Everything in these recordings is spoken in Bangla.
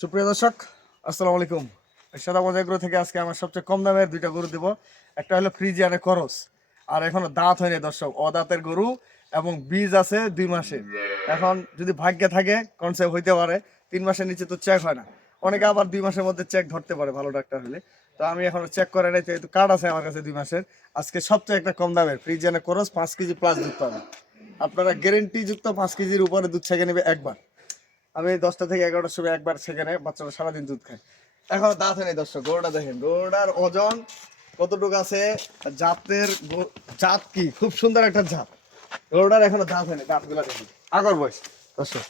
সুপ্রিয় দর্শক, আসসালামু আলাইকুম। সাদা মজা এগ্রো থেকে আজকে আমার সবচেয়ে কম দামের দুইটা গরু দিব। একটা হলো ফ্রিজিয়ানের করস, আর এখনো দাঁত হয়নি দর্শক, অদাঁতের গরু এবং বীজ আছে 2 মাসে। এখন যদি ভাগ্যে থাকে কনসেপ্ট হইতে পারে, 3 মাসের নিচে তো চেক হয় না। অনেকে আবার 2 মাসের মধ্যে চেক ধরতে পারে ভালো ডাক্তার হলে। তো আমি এখনো চেক করে নাই, যেহেতু কার্ড আছে আমার কাছে 2 মাসের। আজকে সবচেয়ে একটা কম দামের ফ্রিজিয়ানের করস 5 কেজি প্লাস দুধ পাবেন। আপনারা গ্যারেন্টি যুক্ত 5 কেজির উপরে দুধ ছেঁকে নেবে একবার। আমি 10টা থেকে 11টার সময় একবার সেখানে বাচ্চারা সারাদিন দুধ খায়। এখন দাঁত হয়নি দর্শক, গরুটা দেখেন, গরুটার ওজন কতটুকু আছে, জাতের জাত কি খুব সুন্দর একটা জাত। গরুটার এখনো দাঁত হয়নি, দাঁতগুলা দেখেন আগর বয়স দর্শক।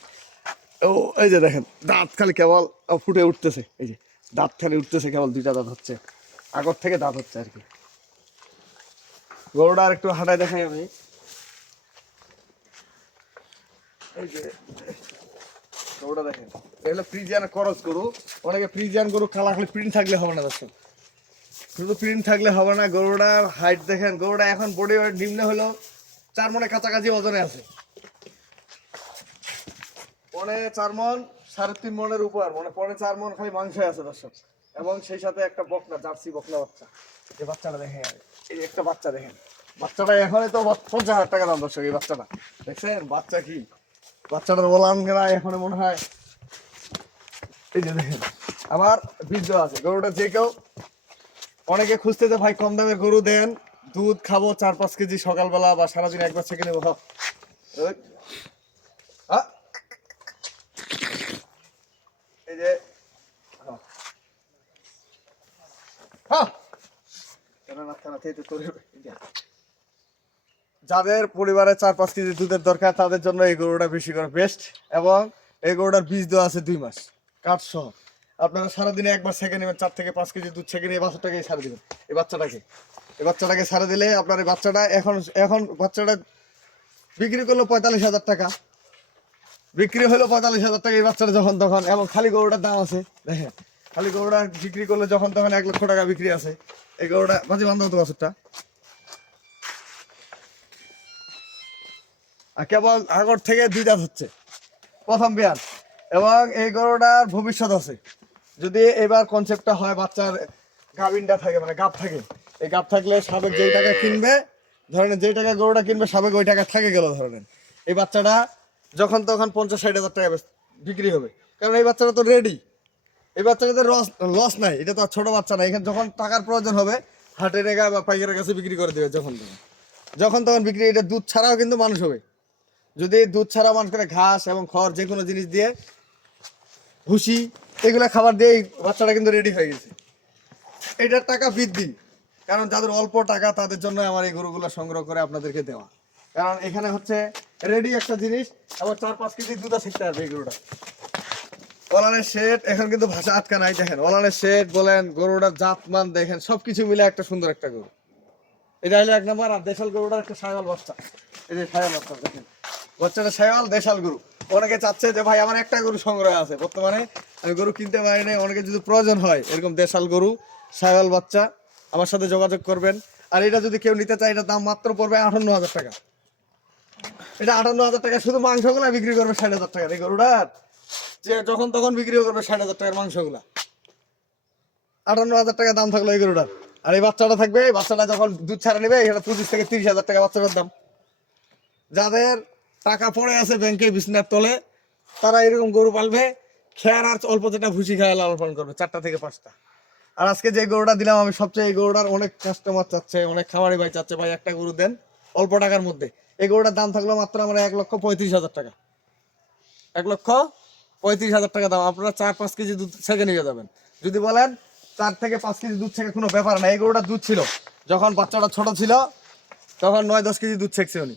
ও এই যে দেখেন, দাঁত খালি কেবল ফুটে উঠতেছে, এই যে দাঁত খালি উঠতেছে, কেবল 2টা দাঁত হচ্ছে, আগর থেকে দাঁত হচ্ছে আর কি। গরুটার একটু হাঁটায় দেখাই আমি, এই যে গরুটা দেখেন, এগুলো ফ্রিজিয়ান করস গরু। অনেকে ফ্রিজিয়ান গরু কালা খালি প্রিন্ট থাকলে হবে না দর্শক, শুধু প্রিন্ট থাকলে হবে না। গরুটার হাইট দেখেন, গরুটা এখন বডি ওয়েট নিম্নে হলো 4 মণের কাছাকাছি ওজনে আছে, 4.5 মণ, 3.5 মণের উপর, 4.5 মণ খালি মাংস আছে দর্শক। এবং সেই সাথে একটা বকনা, জার্সি বকনা বাচ্চা। এই বাচ্চাটা দেখেন, এই একটা বাচ্চা দেখেন, বাচ্চাটা এখনই তো 50,000 টাকা দাম দর্শক। এই বাচ্চাটা দেখছেন, বাচ্চা কি, বাচ্চাটার ওলান গেলা এখন মনে হয়, এই যে দেখেন আমার বীর্য আছে। গরুটা যে কেউ, অনেকে খুঁজতেছে ভাই কম দামের গরু দেন, দুধ খাবো 4-5 কেজি সকালবেলা বা সারাদিন একবার ছেঁকে নেবো। এই যে যাদের পরিবারে 4-5 কেজি দুধের দরকার তাদের জন্য এই গরুটা বেশি করে বেস্ট। এবং এই গরুটার বীজ দেওয়া আছে 2 মাস কাঠ সহ। আপনারা সারাদিনে একবার ছেঁকে নেবেন, 4 থেকে 5 কেজি দুধ ছেঁকে নিয়ে বাচ্চাটাকে ছাড়ে দিবেন। এই বাচ্চাটাকে ছাড়ে দিলে আপনার এই বাচ্চাটা এখন এখন বাচ্চাটা বিক্রি করলো 45,000 টাকা, বিক্রি হলো 45,000 টাকা এই বাচ্চাটা যখন তখন। এবং খালি গরুটার দাম আছে দেখেন, খালি গরুটা বিক্রি করলে যখন তখন 1 লক্ষ টাকা বিক্রি আছে। এই গরুটা মাঝে বান্ধব তো বাছুরটা, আর কেবল আগর থেকে 2 দাঁত হচ্ছে, প্রথম বিয়ান। এবং এই গরুটার ভবিষ্যৎ আছে যদি এবার কনসেপ্টটা হয়, বাচ্চার গাভিনটা থাকে, মানে গাব থাকে। এই গাব থাকলে সাবেক যেই টাকা কিনবে, ধরেন যেই টাকা গরুটা কিনবে সাবেক ওই টাকা থাকে গেল ধরেন, এই বাচ্চাটা যখন তখন 50-60 হাজার টাকা বিক্রি হবে। কারণ এই বাচ্চাটা তো রেডি, এই বাচ্চাটাতে লস নাই, এটা তো আর ছোট বাচ্চা না। এখানে যখন টাকার প্রয়োজন হবে হাটের রেগা বা পাইকারের কাছে বিক্রি করে দেবে, যখন তখন বিক্রি। এটা দুধ ছাড়াও কিন্তু মানুষ হবে, যদি দুধ ছাড়া মানুষ করে ঘাস এবং খড় যে কোনো জিনিস দিয়ে, ভুসি, এগুলা খাবার দিয়ে এই বাচ্চাটা কিন্তু রেডি হয়ে গেছে। এটার টাকা বৃদ্ধি, কারণ যাদের অল্প টাকা তাদের জন্য আমার এই গরুগুলো সংগ্রহ করে আপনাদেরকে দেওয়া। কারণ এখানে হচ্ছে রেডি একটা জিনিস, আবার 4-5 কেজি দুধ শিখতে পারবে এই গরুটা। ওলানের শেড এখন কিন্তু ভাষা আটকা নাই, দেখেন ওলানের শেড বলেন, গরুটার জাতমান দেখেন, সবকিছু মিলে একটা সুন্দর একটা গরু। এটা হলো 1 নম্বর। আর দেশাল গরুটার একটা সায়াল বাচ্চা, এই যে সায়াল বাচ্চা দেখেন, বাচ্চাটা সায়াল দেশাল গরু। অনেকে চাচ্ছে যে ভাই আমার একটা গরু সংগ্রহ আছে, বর্তমানে আমি গরু কিনতে পারি নাই, অনেকে যদি প্রয়োজন হয় এরকম দেশাল গরু সায়াল বাচ্চা আমার সাথে যোগাযোগ করবেন। আর এটা যদি কেউ নিতে চায়, এটার দাম মাত্র পড়বে 58,000 টাকা। এটা 58,000 টাকা, শুধু মাংসগুলা বিক্রি করবে 60,000 টাকা। এই গরুটার যে যখন তখন বিক্রি করবে 60,000 টাকার মাংসগুলা, 58,000 টাকা দাম থাকলো এই গরুটার। আর এই বাচ্চাটা থাকবে, এই বাচ্চাটা যখন দুধ ছাড়া নেবে এটা 25 থেকে 30 হাজার টাকা বাচ্চাটার দাম। যাদের টাকা পড়ে আছে ব্যাংকে বিছনার তলে, তারা এরকম গরু পালবে, খেয়ার আর অল্প যেটা ভুসি খায় লালন পালন করবে 4টা থেকে 5টা। আর আজকে যে গরুটা দিলাম আমি, সবচেয়ে এই গরুটার অনেক কাস্টমার চাচ্ছে, অনেক খামারি ভাই চাচ্ছে ভাই একটা গরু দেন অল্প টাকার মধ্যে। এই গরুটার দাম থাকলো মাত্র আমার 1,35,000 টাকা, 1,35,000 টাকা দাম। আপনারা 4-5 কেজি দুধ ছেঁকে নিয়ে যাবেন। যদি বলেন 4 থেকে 5 কেজি দুধ ছেঁকে কোনো ব্যাপার না, এই গরুটার দুধ ছিল যখন বাচ্চাটা ছোট ছিল তখন 9-10 কেজি দুধ ছেঁকছে উনি,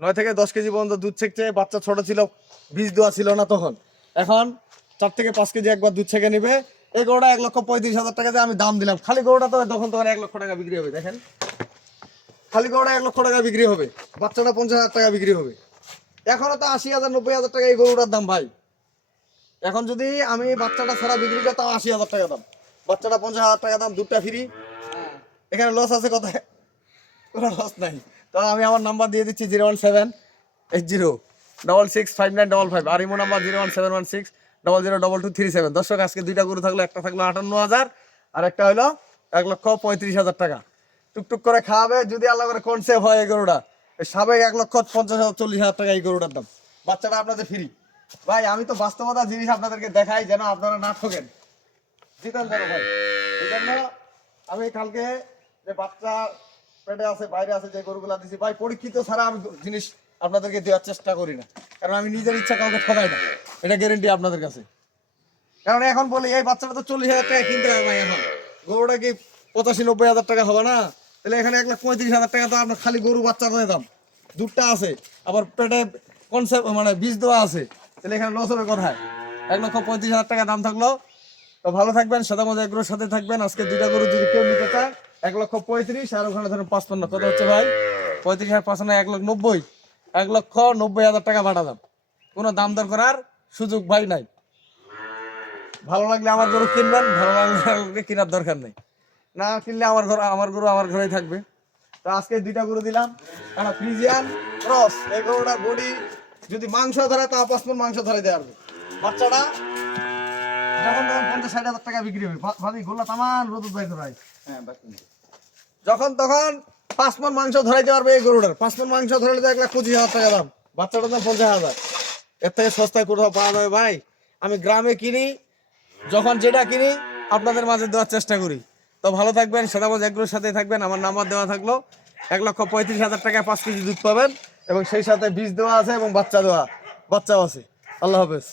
9 থেকে 10 কেজি পর্যন্ত দুধ ছেঁকছে। বাচ্চা ছোট ছিল, বীজ দেওয়া ছিল না তখন। এখন 4 থেকে 5 কেজি একবার দুধ ছেঁকে নিবে। এই গরুটা 1,35,000 টাকা দিয়ে আমি দাম দিলাম। খালি গরুটা তো তখন তখন 1 লক্ষ টাকা বিক্রি হবে, দেখেন খালি গরুটা 1 লক্ষ টাকা বিক্রি হবে, বাচ্চাটা 50,000 টাকা বিক্রি হবে। এখনো তো 80,000 90,000 টাকা এই গরুটার দাম ভাই। এখন যদি আমি বাচ্চাটা ছাড়া বিক্রি করি তাও 80,000 টাকা দাম, বাচ্চাটা 50,000 টাকা দাম, দুধটা ফ্রি। এখানে লস আছে কোথায়? কোনো লস নাই। তো আমি আমার নাম্বার দিয়ে দিচ্ছি 01780665955, আর ইমো নাম্বার 00237। দর্শক আজকে দুইটা গরু থাকলো, একটা থাকলো 58,000 আর একটা হলো 1,35,000 টাকা। টুকটুক করে খাওয়াবে যদি আল্লাহ করে কনসেপ্ট হয় এই গরুটা। এই সাবেক 1,50,000 40,000 টাকা এই গরুটার দাম। বাচ্চাটা আপনাদের ফ্রি। ভাই আমি তো বাস্তবতা জিনিস আপনাদেরকে দেখাই যেন আপনারা না ঠকেন, জিতেন যেন ভাই। এই জন্য আমি কালকে যে বাচ্চা পেটে আছে বাইরে আছে যে গরুগুলা দিছি ভাই, পরীক্ষিত ছাড়া আমি জিনিস আপনাদেরকে দেওয়ার চেষ্টা করি না, কারণ আমি নিজের ইচ্ছা কাউকে ঠকাই না, এটা গ্যারেন্টি আপনাদের কাছে। কারণ এখন বলি এই বাচ্চাটা তো 40,000 টাকা কিনতে হবে ভাই, এখন গরুটা কি 85-90,000 টাকা হবে না? তাহলে এখানে 1,35,000 টাকা তো আপনার খালি গরু বাচ্চাটার দাম, দুধটা আছে আবার পেটে কনসেপ্ট মানে বীজ দেওয়া আছে, তাহলে এখানে লস হবে কোথায়? 1,35,000 টাকা দাম থাকলো। তো ভালো থাকবেন, সাদামজা এগুলোর সাথে থাকবেন। আজকে দুইটা গরু যদি কেউ নিতে চায় 1,35,000 আর ওখানে ধরেন 55, কত হচ্ছে ভাই? 35 আর 55 1,90,000, 1,90,000 টাকা ভাড়া দাম। কোনো দাম দর করার সুযোগ ভাই নাই। ভালো লাগলে আমার গরু কিনবেন, ভালো লাগলে কেনার দরকার নেই, না কিনলে আমার গরু আমার ঘরেই থাকবে। তো আজকে দুইটা গরু দিলাম, একটা ফ্রিজিয়ান ক্রস। এই গরুটার বডি যদি মাংস ধরে তা 5 মণ মাংস ধরে দেওয়া হবে। বাচ্চাটা যখন তখন 50-60,000 টাকা বিক্রি হবে। ভাবি গোল্লা তামান রোদ বাইর করাই, যখন তখন 5 মণ মাংস ধরাইতে পারবে এই গরুটার। 5 মণ মাংস ধরাইলে 1,25,000 টাকা দাম, বাচ্চাটার দাম 50,000। এর থেকে সস্তায় কোথাও পাওয়া যাবে ভাই? আমি গ্রামে কিনি, যখন যেটা কিনি আপনাদের মাঝে দেওয়ার চেষ্টা করি। তো ভালো থাকবেন, সাদামজ এগুলোর সাথে থাকবেন। আমার নাম্বার দেওয়া থাকলো, 1,35,000 টাকায় 5 কেজি দুধ পাবেন এবং সেই সাথে বীজ দেওয়া আছে এবং বাচ্চাও আছে। আল্লাহ হাফেজ।